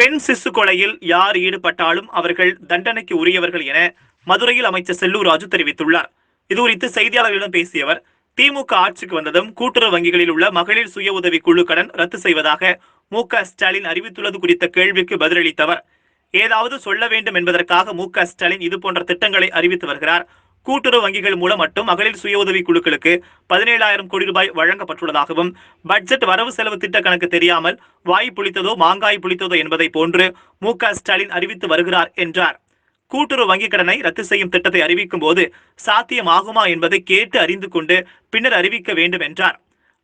பெண் சிசு கொலையில் யார் ஈடுபட்டாலும் அவர்கள் தண்டனைக்கு உரியவர்கள் என மதுரையில் அமைச்சர் செல்லூர் ராஜு தெரிவித்துள்ளார். இதுகுறித்து செய்தியாளர்களிடம் பேசிய அவர் திமுக ஆட்சிக்கு வந்ததும் கூட்டுறவு வங்கிகளில் உள்ள மகளிர் சுய உதவி குழு கடன் ரத்து செய்வதாக மு ஸ்டாலின் அறிவித்துள்ளது குறித்த கேள்விக்கு பதிலளித்தவர். ஏதாவது சொல்ல வேண்டும் என்பதற்காக மு ஸ்டாலின் இதுபோன்ற திட்டங்களை அறிவித்து வருகிறார். கூட்டுறவு வங்கிகள் மூலம் மட்டும் மகளிர் சுய உதவி குழுக்களுக்கு பதினேழாயிரம் கோடி ரூபாய் வழங்கப்பட்டுள்ளதாகவும் பட்ஜெட் வரவு செலவு திட்ட கணக்கு தெரியாமல் வாய் புளித்ததோ மாங்காய் புளித்ததோ என்பதை போன்று மு ஸ்டாலின் அறிவித்து வருகிறார் என்றார். கூட்டுறவு வங்கிக் கடனை ரத்து செய்யும் திட்டத்தை அறிவிக்கும் போது சாத்தியமாகுமா என்பதை கேட்டு அறிந்து கொண்டு பின்னர் அறிவிக்க வேண்டும் என்றார்.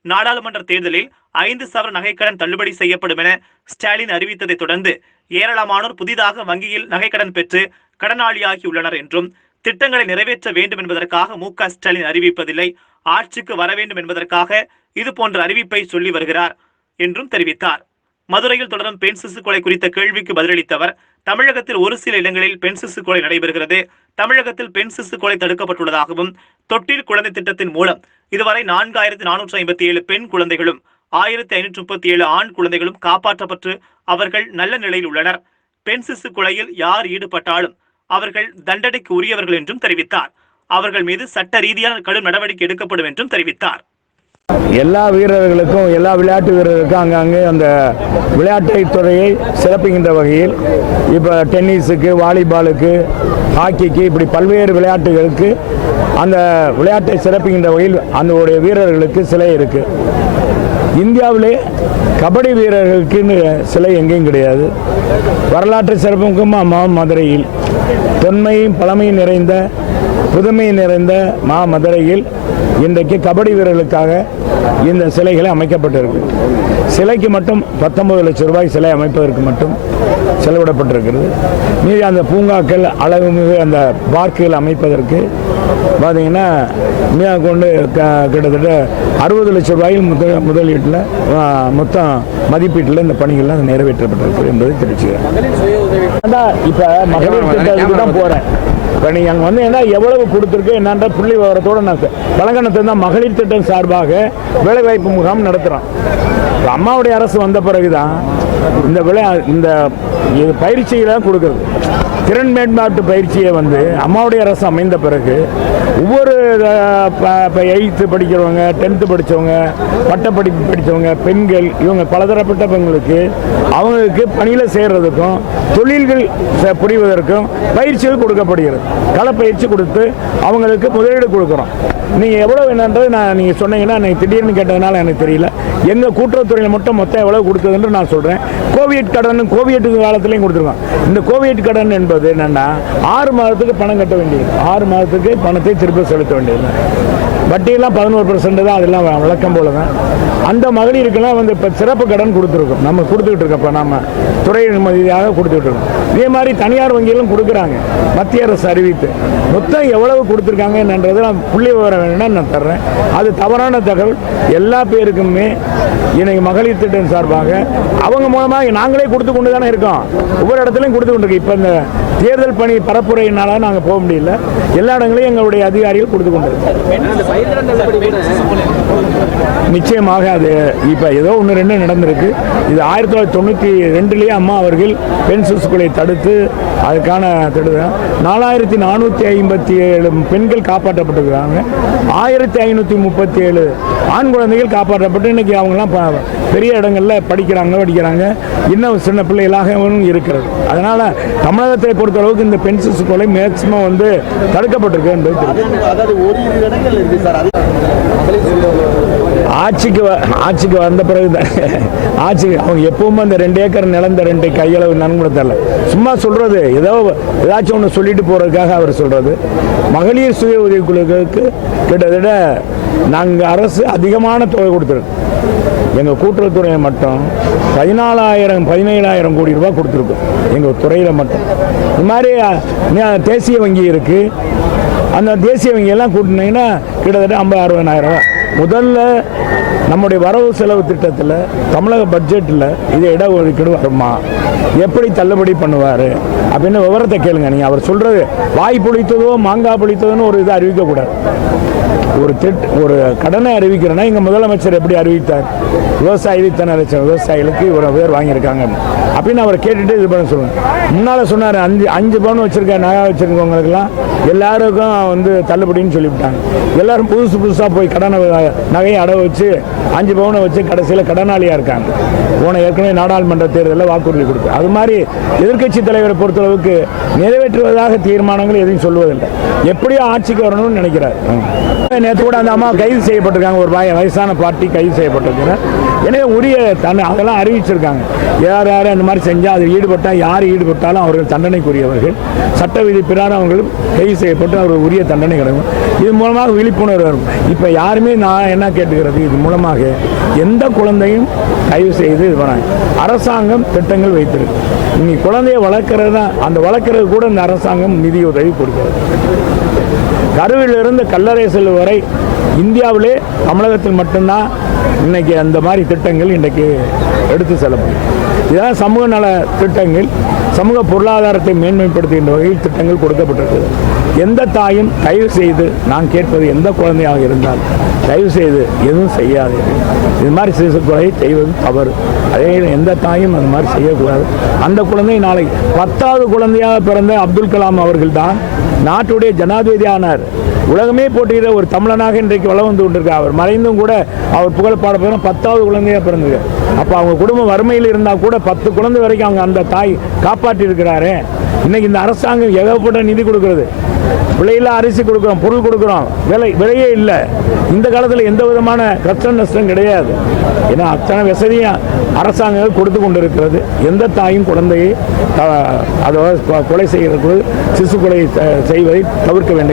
நாடாளுமன்ற தேர்தலில் ஐந்து சவர நகைக்கடன் தள்ளுபடி செய்யப்படும் என ஸ்டாலின் அறிவித்ததை தொடர்ந்து ஏராளமானோர் புதிதாக வங்கியில் நகைக்கடன் பெற்று கடனாளியாகியுள்ளனர் என்றும் திட்டங்களை நிறைவேற்ற வேண்டும் என்பதற்காக மு ஸ்டாலின் அறிவிப்பதில்லை. ஆட்சிக்கு வர வேண்டும் என்பதற்காக இது போன்ற அறிவிப்பை சொல்லி வருகிறார் என்றும் தெரிவித்தார். மதுரையில் தொடரும் பெண் சிசு கொலை குறித்த கேள்விக்கு பதிலளித்த அவர் தமிழகத்தில் ஒரு சில இடங்களில் பெண் சிசு கொலை நடைபெறுகிறது. தமிழகத்தில் பெண் சிசு கொலை தடுக்கப்பட்டுள்ளதாகவும் தொட்டில் குழந்தை திட்டத்தின் மூலம் இதுவரை நான்காயிரத்தி நானூற்றி ஐம்பத்தி ஏழு பெண் குழந்தைகளும் ஆயிரத்தி ஐநூற்றி முப்பத்தி ஏழு ஆண் குழந்தைகளும் காப்பாற்றப்பட்டு அவர்கள் நல்ல நிலையில் உள்ளனர். பெண் சிசு கொலையில் யார் ஈடுபட்டாலும் அவர்கள் தண்டனைக்கு உரியவர்கள் என்றும் தெரிவித்தார். அவர்கள் மீது சட்ட ரீதியான கடும் நடவடிக்கை எடுக்கப்படும் என்றும் தெரிவித்தார். எல்லா வீரர்களுக்கும் எல்லா விளையாட்டு வீரர்களுக்கும் அங்கங்கே அந்த விளையாட்டை துறையை சிறப்புகின்ற வகையில் இப்போ டென்னிஸுக்கு வாலிபாலுக்கு ஹாக்கிக்கு இப்படி பல்வேறு விளையாட்டுகளுக்கு அந்த விளையாட்டை சிறப்புகின்ற வகையில் அந்த வீரர்களுக்கு சிலை இருக்குது இந்தியாவிலே கபடி வீரர்களுக்குன்னு சிலை எங்கேயும் கிடையாது. வரலாற்று சிறப்புக்கும் மா மதுரையில் தொன்மையும் பழமையும் நிறைந்த புதுமை நிறைந்த மா மதுரையில் இன்றைக்கு கபடி வீரர்களுக்காக இந்த சிலைகளை அமைக்கப்பட்டிருக்கு. சிலைக்கு மட்டும் பத்தொன்பது லட்சம் ரூபாய் சிலை அமைப்பதற்கு மட்டும் செலவிடப்பட்டிருக்கிறது. மீது அந்த பூங்காக்கள் அழகுமிகு அந்த பார்க்குகள் அமைப்பதற்கு பார்த்தீங்கன்னா மீ கொண்டு கிட்டத்தட்ட அறுபது லட்சம் ரூபாயில் முதல் முதலீட்டில் மொத்தம் மதிப்பீட்டில் இந்த பணிகள்லாம் நிறைவேற்றப்பட்டிருக்கு என்பதை தெரிவிச்சுக்கிறேன். இப்போ மகளிர் திட்டத்துக்கு தான் போகிறேன் இப்போ நீங்கள் அங்கே வந்து என்ன எவ்வளவு கொடுத்துருக்கு என்னன்ற புள்ளி விவரத்தோடு நான் பழங்கணத்தில் தான் மகளிர் திட்டம் சார்பாக வேலைவாய்ப்பு முகாம் நடத்துகிறோம் அம்மாவுடைய அரசு வந்த பிறகு தான் இந்த விளையா இந்த இது பயிற்சிகளை கொடுக்குறது. திறன் மேம்பாட்டு பயிற்சியை வந்து அம்மாவுடைய அரசு அமைந்த பிறகு ஒவ்வொரு இப்போ எயித்து படிக்கிறவங்க டென்த்து படித்தவங்க பட்டப்படிப்பு படித்தவங்க பெண்கள் இவங்க பலதரப்பட்ட பெண்களுக்கு அவங்களுக்கு பணியில் சேர்றதுக்கும் தொழில்கள் புரிவதற்கும் பயிற்சிகள் கொடுக்கப்படுகிறது. களப்பயிற்சி கொடுத்து அவங்களுக்கு முதலீடு கொடுக்குறோம். நீங்கள் எவ்வளோ என்னன்றது நான் நீங்கள் சொன்னீங்கன்னா எனக்கு திடீர்னு கேட்டதுனால எனக்கு தெரியல. எங்கள் கூட்டுறவுத்துறையில் மட்டும் மொத்தம் எவ்வளோ கொடுத்ததுன்னு நான் சொல்கிறேன் கோவிட் கடன் கோவிட் காலத்துலேயும் கொடுத்துருக்கோம். இந்த கோவிட் கடன் என்பது என்னென்னா ஆறு மாதத்துக்கு பணம் கட்ட வேண்டியது. ஆறு மாதத்துக்கு பணத்தை திருப்பி செலுத்த வேண்டியது. வட்டியெல்லாம் பதினோரு பர்சன்ட் தான் அதெல்லாம் வழக்கம் போல தான் அந்த மகளிருக்கெல்லாம் வந்து இப்போ சிறப்பு கடன் கொடுத்துருக்கோம். நம்ம கொடுத்துக்கிட்டு இருக்கப்போ இப்போ நம்ம துறை ரீதியாக கொடுத்துக்கிட்டு இருக்கோம். இதே மாதிரி தனியார் வங்கியிலும் கொடுக்குறாங்க மத்திய அரசு அறிவித்து. மொத்தம் எவ்வளவு கொடுத்துருக்காங்க என்னன்றது நான் புள்ளி விவரம் வேணும்னா நான் தர்றேன். அது தவறான தகவல். எல்லா பேருக்குமே இன்னைக்கு மகளிர் திட்டம் சார்பாக அவங்க மூலமாக நாங்களே கொடுத்து கொண்டு தானே இருக்கோம். ஒவ்வொரு இடத்துலையும் கொடுத்து கொண்டுருக்கோம் இப்போ இந்த தேர்தல் பணி பரப்புரையினால நாங்கள் போக முடியல. எல்லா இடங்களையும் எங்களுடைய அதிகாரிகள் கொடுத்து கொண்டு இருக்கோம் நிச்சயமாக அது இப்போ ஏதோ ஒன்று ரெண்டு நடந்திருக்கு. இது ஆயிரத்தி தொள்ளாயிரத்தி தொண்ணூற்றி ரெண்டுலேயே அம்மா அவர்கள் பெண் சிசுக்களை தடுத்து அதுக்கான தடுத்து நாலாயிரத்தி நானூற்றி ஐம்பத்தி ஏழு பெண்கள் காப்பாற்றப்பட்டிருக்கிறாங்க. ஆயிரத்தி ஐநூற்றி முப்பத்தி ஏழு ஆண் குழந்தைகள் காப்பாற்றப்பட்டு இன்னைக்கு அவங்களாம் பெரிய இடங்களில் படிக்கிறாங்க படிக்கிறாங்க. இன்னும் சின்ன பிள்ளைகளாகவும் இருக்கிறது. அதனால் தமிழகத்தை பொறுத்தளவுக்கு இந்த பெண் சிசு கொலை மேக்சிமம் வந்து தடுக்கப்பட்டிருக்கு என்பது தெரியும். ஆட்சிக்கு வ- ஆட்சிக்கு வந்த பிறகு தான். ஆட்சிக்கு அவங்க எப்பவுமே அந்த ரெண்டு ஏக்கர் நிலந்த ரெண்டு கையளவு நன்கூட தரல சும்மா சொல்றது ஏதோ ஏதாச்சும் ஒன்று சொல்லிட்டு போறதுக்காக அவர் சொல்றது. மகளிர் சுய உதவிக்குழுக்களுக்கு கிட்டத்தட்ட நாங்கள் அரசு அதிகமான தொகை கொடுத்துருக்கோம் எங்கள் கூட்டுறவுத்துறையை மட்டும் பதினாலாயிரம் பதினேழாயிரம் கோடி ரூபாய் கொடுத்துருக்கோம். எங்கள் துறையில் மட்டும். இது மாதிரி தேசிய வங்கி இருக்குது அந்த தேசிய வங்கியெல்லாம் கூட்டினீங்கன்னா கிட்டத்தட்ட ஐம்பது அறுபதாயிரம் ரூபாய். முதல்ல நம்முடைய வரவு செலவு திட்டத்தில் தமிழக பட்ஜெட்டில் இது இடஒதுக்கீடு வருமா? எப்படி தள்ளுபடி பண்ணுவார்? அப்படின்னு விவரத்தை கேளுங்க. நீங்கள் அவர் சொல்கிறது வாய் புளித்ததோ மாங்காய் புளித்ததோன்னு ஒரு இதை அறிவிக்கக்கூடாது. ஒரு திட் ஒரு கடனை அறிவிக்கிறேன்னா இங்கே முதலமைச்சர் எப்படி அறிவித்தார்? விவசாயி இத்தனை லட்சம் விவசாயிகளுக்கு இவ்வளோ பேர் வாங்கியிருக்காங்க. அப்படின்னு அவர் கேட்டுட்டு இது பண்ண சொல்லுங்க முன்னால் சொன்னார் அஞ்சு அஞ்சு பவுன் வச்சுருக்க நகை வச்சுருக்கவங்களுக்கெல்லாம் எல்லாருக்கும் வந்து தள்ளுபடின்னு சொல்லிவிட்டாங்க. எல்லாரும் புதுசு புதுசாக போய் கடனை நகையை அடவு வச்சு அஞ்சு பவுனை வச்சு கடைசியில் கடனாளியாக இருக்காங்க. போன ஏற்கனவே நாடாளுமன்ற தேர்தலில் வாக்குறுதி கொடுத்து. அது மாதிரி எதிர்க்கட்சி தலைவரை பொறுத்தளவுக்கு நிறைவேற்றுவதாக தீர்மானங்கள் எதையும் சொல்லுவதில்லை. எப்படியோ ஆட்சிக்கு வரணும்னு நினைக்கிறார். நேற்று கூட அந்த அம்மா கைது செய்யப்பட்டிருக்காங்க. ஒரு வய- வயசான பார்ட்டி கைது செய்யப்பட்டிருக்குன்னு. எனவே உரிய தன் அதெல்லாம் அறிவிச்சிருக்காங்க. யார் யார் அந்த மாதிரி செஞ்சால் அதில் ஈடுபட்டால் யார் ஈடுபட்டாலும் அவர்கள் தண்டனைக்குரியவர்கள். சட்ட விதி பிரகாரம் அவர்கள் கைது செய்யப்பட்டு அவர்கள் உரிய தண்டனை கிடைக்கும். இது மூலமாக விழிப்புணர்வு வரும். இப்போ யாருமே நான் என்ன கேட்டுக்கிறது? இது மூலமாக எந்த குழந்தையும் கைது செய்து இது பண்ண அரசாங்கம் திட்டங்கள் வைத்திருக்கு. இன்னைக்கு குழந்தைய வளர்க்குறது தான் அந்த வளர்க்குறது கூட இந்த அரசாங்கம் நிதி உதவி கொடுக்கிறது. கருவிலிருந்து கல்லறை செல்லும் வரை இந்தியாவிலே தமிழகத்தில் மட்டும்தான் இன்னைக்கு அந்த மாதிரி திட்டங்கள் இன்றைக்கு எடுத்து முடியும் இதான் சமூக நல திட்டங்கள் சமூக பொருளாதாரத்தை மேன்மைப்படுத்துகின்ற வகையில் திட்டங்கள் கொடுக்கப்பட்டிருக்கிறது. எந்த தாயும் தயவு செய்து நான் கேட்பது எந்த குழந்தையாக இருந்தால் தயவு செய்து எதுவும் செய்யாது. இது மாதிரி சிசு கொலையை செய்வது தவறு. அதே எந்த தாயும் அந்த மாதிரி செய்யக்கூடாது. அந்த குழந்தை நாளை பத்தாவது குழந்தையாக பிறந்த அப்துல் கலாம் அவர்கள்தான் நாட்டுடைய ஜனாதிபதி ஆனார். உலகமே போட்டியிட ஒரு தமிழனாக இன்றைக்கு வளம் வந்து கொண்டிருக்கார் அவர். மறைந்தும் கூட அவர் புகழ் பாட பத்தாவது குழந்தையாக பிறந்தது அப்போ அவங்க குடும்பம் வறுமையில் இருந்தால் கூட பத்து குழந்தை வரைக்கும் அவங்க அந்த தாய் காப்பாற்றி இருக்கிறாரு இன்னைக்கு இந்த அரசாங்கம் ஏகப்பட்ட நிதி கொடுக்கறது. விலையில அரிசி கொடுக்குறோம் பொருள் கொடுக்குறோம். விலை விலையே இல்லை. இந்த காலத்தில் எந்த விதமான கஷ்டம் நஷ்டம் கிடையாது. ஏன்னா அத்தனை வசதியும் அரசாங்கங்கள் கொடுத்து கொண்டிருக்கிறது. எந்த தாயும் குழந்தையை அஹ், கொலை செய்கிறது சிசு கொலை செய்வதை தவிர்க்க வேண்டும்.